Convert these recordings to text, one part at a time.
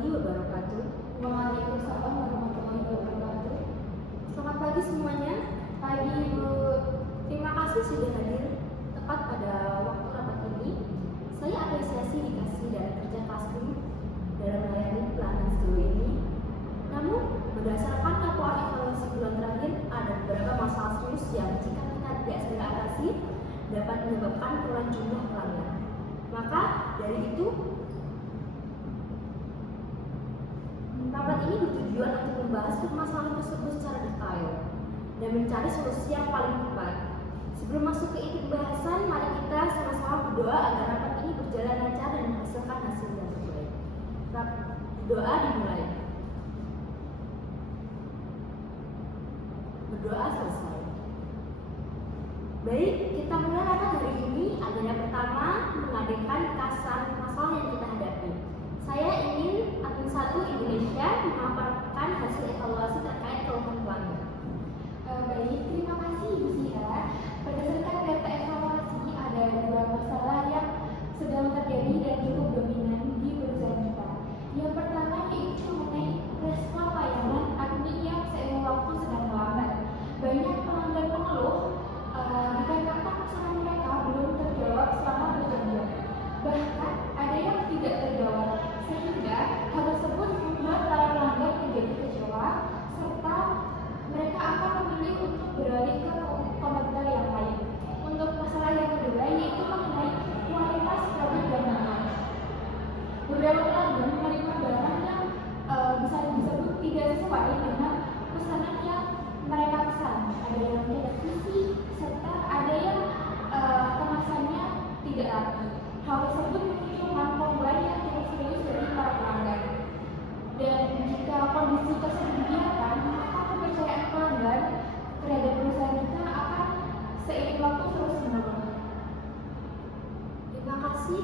warahmatullahi wabarakatuh. Waalaikumsalam warahmatullahi wabarakatuh. Selamat pagi semuanya. Pagi Ibu. Terima kasih sudah hadir tepat pada waktu rapat ini. Saya apresiasi dikasih dan kerja Kaskum dalam melayani pelanggan sejauh ini. Namun, berdasarkan laporan evaluasi bulan terakhir, ada beberapa masalah serius yang jika kita tidak segera atasi dapat menyebabkan penurunan jumlah pelanggan. Maka dari itu, rapat ini bertujuan untuk membahas permasalahan tersebut secara detail dan mencari solusi yang paling tepat. Sebelum masuk ke inti pembahasan, mari kita sama-sama berdoa agar rapat ini berjalan lancar dan menghasilkan hasil yang terbaik. Doa dimulai. Berdoa selesai. Baik, kita mulai rapat hari ini. Agenda pertama mengadakan kasan masalah yang kita hadapi. Saya ingin Admin 1 Indonesia memaparkan hasil evaluasi terkait keluhan pelanggan. Baik, terima kasih Ibu Zia. Berdasarkan data evaluasi, ada dua masalah yang sedang terjadi dan cukup dominan di perusahaan kita. Yang pertama yaitu mengenai respon layanan admin yang seiring waktu sedang melambat. Banyak pelanggan mengeluh dikarenakan pesanan mereka belum terjawab selama berjam-jam. Bahkan ada yang tidak terjawab, sehingga hal tersebut membuat para pelanggan menjadi kecewa serta mereka akan memilih untuk beralih ke kompetitor yang lain. Untuk masalah yang kedua yaitu mengenai kualitas produk dan barang. Beberapa pelanggan menerima barang yang bisa disebut tidak sesuai dengan pesanan yang mereka pesan. Ada yang tidak visi serta ada yang kemasannya tidak rapi. Hal tersebut memunculkan komplain yang cukup serius dari para pelanggan. Dan jika kondisi tersebut dibiarkan, maka kepercayaan pelanggan terhadap perusahaan kita akan seiring waktu terus menurun. Terima kasih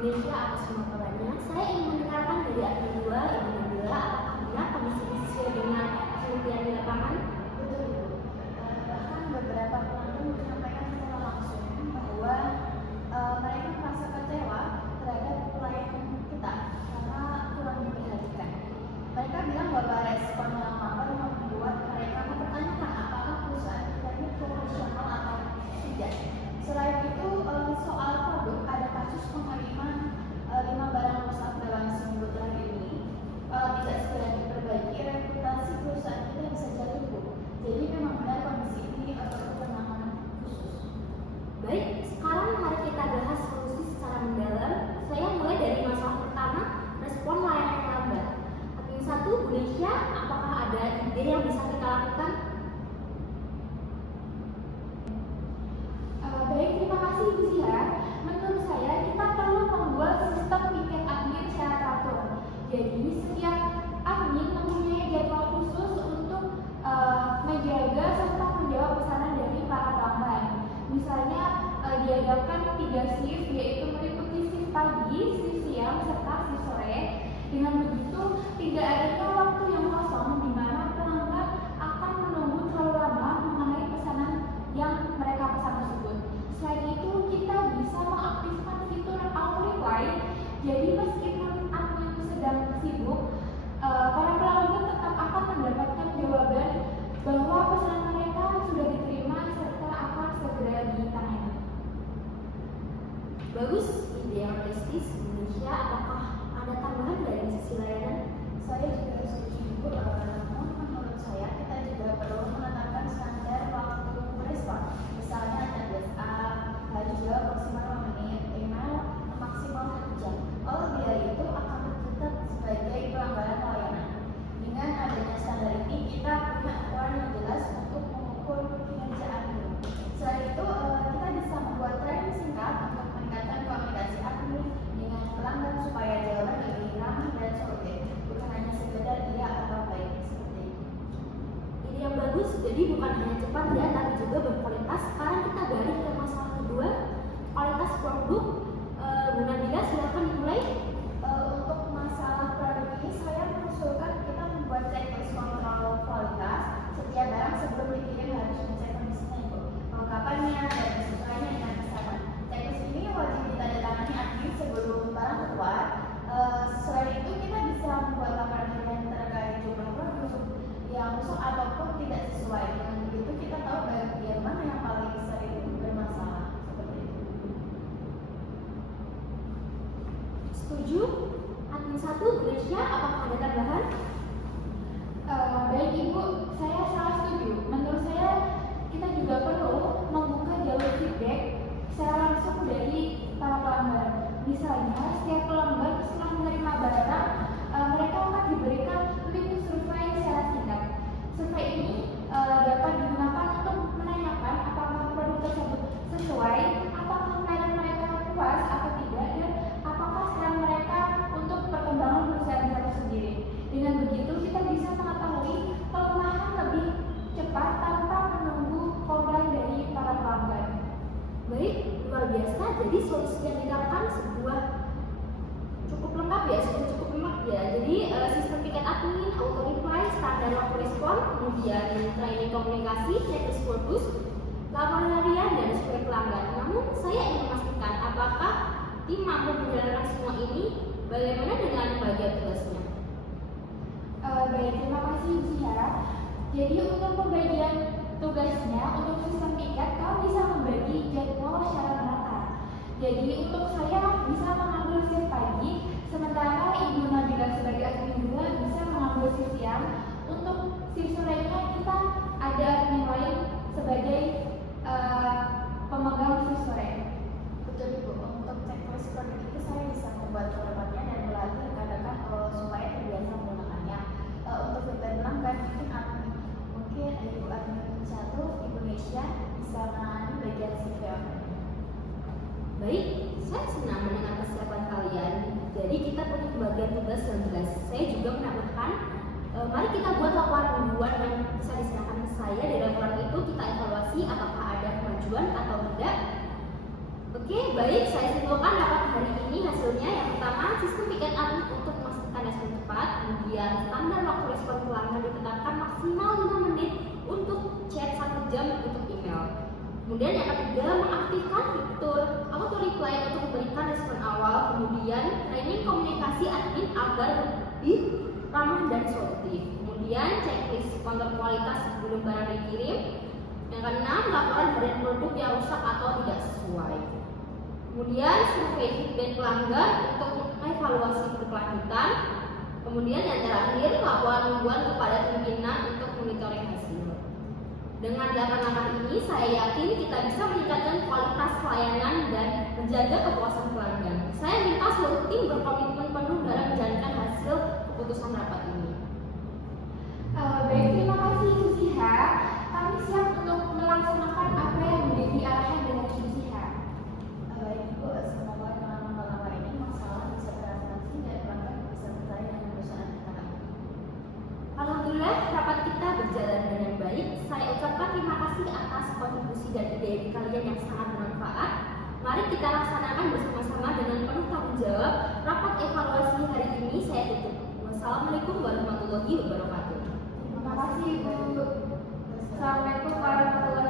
Indonesia atas pemaparannya. Saya ingin mendengarkan dari Admin 2 Ibu Nabila, apakah benar kondisi ini sesuai dengan penelitian di lapangan? Betul Ibu. Bahkan beberapa pelanggan menyampaikan secara langsung bahwa mereka merasa kecewa terhadap pelayanan kita karena kurang diperhatikan. Mereka bilang bahwa respon yang lambat membuat mereka mempertanyakan apakah perusahaan kita ini profesional atau tidak. Selain itu, soal produk, ada kasus pengiriman 5 barang rusak dalam seminggu terakhir ini. Kalau tidak segera diperbaiki, reputasi perusahaan kita bisa jatuh, Bu. Jadi memang benar kondisi ini perlu penanganan khusus. Baik, sekarang mari kita bahas solusi secara mendalam. Saya mulai dari masalah pertama, respon layanan yang lambat. Admin 1 Indonesia, apakah ada ide yang bisa kita lakukan? Baik, terima kasih Ibu Zia. Menurut saya, kita perlu membuat sistem tiket admin secara teratur. Jadi, setiap admin mempunyai jadwal khusus untuk menjaga serta menjawab pesanan dari para pelanggan. Misalnya, diadakan 3 shift, yaitu meliputi shift pagi, shift siang, serta shift sore. Dengan begitu, tidak adanya waktu yang kosong di mana pelanggan akan menunggu terlalu lama mengenai pesanan yang mereka pesan tersebut. Selain itu, kita bisa mengaktifkan fitur auto reply. Jadi meskipun admin sedang sibuk, para pelanggan tetap akan mendapatkan jawaban bahwa pesanan mereka sudah diterima serta akan segera ditangani. Bagus, ide yang realistis. Indonesia, apakah ada tambahan dari sisi layanan? Saya juga setuju Ibu, namun menurut saya kita juga perlu menetapkan standar waktu respon. Misalnya 16A, harus jawab maksimal 5 menit, email maksimal 1 jam. Kalau biaya itu akan tercatat sebagai pelanggaran layanan. Dengan adanya standar ini, kita punya aturan yang jelas untuk mengukur kinerja admin. Selain itu, kita bisa membuat training singkat untuk meningkatkan komunikasi admin dengan pelanggan supaya jawaban lebih ramah dan solutif, bukan hanya sekedar iya atau baik seperti itu. Ide yang bagus, jadi bukan hanya cepat ya, tapi juga berkualitas. Sekarang kita balik ke masalah kedua, kualitas produk. Bu Nabila, silakan dimulai. Untuk masalah produk ini, saya mengusulkan kita membuat checklist kontrol kualitas. Setiap barang sebelum dikirim harus dicek kondisinya, Ibu, kelengkapannya dan sesuainya dengan pesanan. Checklist ini wajib ditandatangani admin sebelum barang keluar. Selain itu, kita bisa setuju? Admin 1, Gracia, apakah ada tambahan? Baik Ibu, saya sangat setuju. Menurut saya kita juga perlu membuka jalur feedback secara langsung dari para pelanggan. Misalnya, setiap pelanggan setelah menerima barang, mereka akan diberikan link survei secara singkat. Survei ini dapat digunakan untuk menanyakan apakah produk tersebut sesuai, apakah pelayanan mereka puas atau tidak, dan apakah saran mereka untuk perkembangan perusahaan itu sendiri. Dengan begitu, kita bisa mengetahui kelemahan lebih cepat tanpa menunggu komplain dari para pelanggan. Baik, luar biasa. Jadi solusi yang ditawarkan cukup lengkap ya, cukup lengkap ya. Jadi sistem tiket admin, auto reply, standar waktu respon, kemudian training komunikasi, checklist purpose, laporan harian dan support pelanggan. Namun saya ingin memastikan apakah tim mampu menjalankan semua ini. Bagaimana dengan bagian tugasnya? Baik, terima kasih Bu Syara. Jadi untuk pembagian tugasnya untuk sistem tiket, kamu bisa membagi jadwal secara merata. Jadi untuk saya bisa mengambil shift pagi, sementara Ibu Nabila sebagai admin 2 bisa mengambil shift siang. Untuk shift sorenya kita ada admin lain sebagai pemegang shift sore. Betul Ibu, untuk checklist produk itu saya bisa membuat formatnya dan melatih rekan-rekan supaya terbiasa menggunakannya. Untuk fitur pelanggan mungkin Ibu admin 1 Indonesia bisa menangani bagian CV. Baik, saya senang mendengar kesiapan kalian. Jadi kita punya pembagian tugas yang jelas. Saya juga menambahkan, mari kita buat laporan mingguan yang bisa diserahkan ke saya. Di laporan itu kita evaluasi apakah ada kemajuan atau tidak. Oke, baik. Saya simpulkan rapat hari ini hasilnya. Yang pertama, sistem tiket admin untuk memastikan respon cepat. Kemudian standar waktu respon pelanggan ditetapkan maksimal 5 menit untuk chat 1 jam untuk email. Kemudian yang ketiga, mengaktifkan fitur auto reply untuk memberikan respon awal. Kemudian training komunikasi admin agar lebih ramah dan solutif. Kemudian checklist kontrol kualitas sebelum barang dikirim. Yang keenam, laporan harian produk yang rusak atau tidak sesuai. Kemudian survei feedback pelanggan untuk mengevaluasi berkelanjutan. Kemudian yang terakhir, laporan mingguan kepada pimpinan untuk monitoring hasil. Dengan 8 langkah ini, saya yakin kita bisa meningkatkan kualitas pelayanan dan menjaga kepuasan pelanggan. Saya minta seluruh tim berkomitmen penuh dalam menjalankan hasil keputusan rapat ini. Baik, terima kasih Bu Siha. Kami siap untuk melaksanakan apa yang menjadi arahan dari Bu Siha. Baik Ibu, semoga dengan langkah-langkah ini masalah bisa teratasi dan pelanggan bisa percaya dengan perusahaan kita. Alhamdulillah, rapat kita berjalan dengan baik. Saya ucapkan terima kasih atas kontribusi dan ide kalian yang sangat bermanfaat. Mari kita laksanakan bersama-sama dengan penuh tanggung jawab. Rapat evaluasi hari ini saya tutup. Wassalamualaikum warahmatullahi wabarakatuh. Terima kasih Bu. Assalamualaikum warahmatullahi